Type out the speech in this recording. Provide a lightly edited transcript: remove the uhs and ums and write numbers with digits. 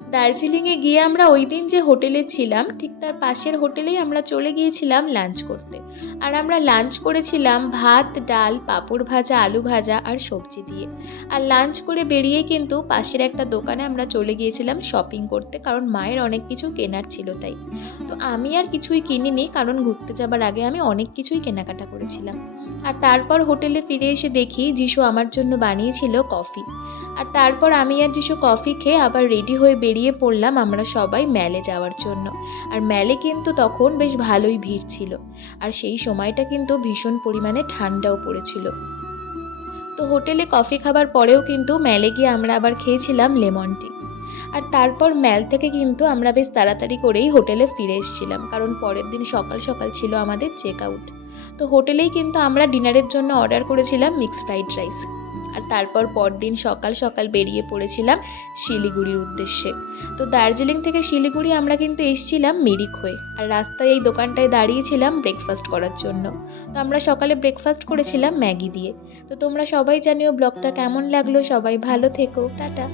দার্জিলিংয়ে গিয়ে আমরা ওইদিন যে হোটেলে ছিলাম ঠিক তার পাশের হোটেলেই আমরা চলে গিয়েছিলাম লাঞ্চ করতে। আর আমরা লাঞ্চ করেছিলাম ভাত, ডাল, পাঁপড় ভাজা, আলু ভাজা আর সবজি দিয়ে। আর লাঞ্চ করে বেরিয়ে কিন্তু পাশের একটা দোকানে আমরা চলে গিয়েছিলাম শপিং করতে, কারণ মায়ের অনেক কিছু কেনার ছিল তাই। তো আমি আর কিছুই কিনিনি, কারণ ঘুরতে যাবার আগে আমি অনেক কিছুই কেনাকাটা করেছিলাম। আর তারপর হোটেলে ফিরে এসে দেখি যিশু আমার জন্য বানিয়েছিল কফি। আর তারপর আমি আর যিশু কফি খেয়ে আবার রেডি হয়ে বেরিয়ে পড়লাম আমরা সবাই ম্যালে যাওয়ার জন্য। আর ম্যালে কিন্তু তখন বেশ ভালোই ভিড় ছিল। আর সেই সময়টা কিন্তু ভীষণ পরিমাণে ঠান্ডাও পড়েছিল। তো হোটেলে কফি খাবার পরেও কিন্তু ম্যালে গিয়ে আমরা আবার খেয়েছিলাম লেমন টি। আর তারপর ম্যাল থেকে কিন্তু আমরা বেশ তাড়াতাড়ি করেই হোটেলে ফিরে এসেছিলাম, কারণ পরের দিন সকাল সকাল ছিল আমাদের চেক আউট। তো হোটেলেই কিন্তু আমরা ডিনারের জন্য অর্ডার করেছিলাম মিক্সড ফ্রাইড রাইস। আর তারপর পরদিন সকাল সকাল বেরিয়ে পড়েছিলাম শিলিগুড়ির উদ্দেশ্যে। তো দার্জিলিং থেকে শিলিগুড়ি আমরা কিন্তু এসেছিলাম মিরিক হয়ে, আর রাস্তায় এই দোকানটায় দাঁড়িয়েছিলাম ব্রেকফাস্ট করার জন্য। তো আমরা সকালে ব্রেকফাস্ট করেছিলাম ম্যাগি দিয়ে। তো তোমরা সবাই জানিও ব্লগটা কেমন লাগলো, সবাই ভালো থেকো, টাটা।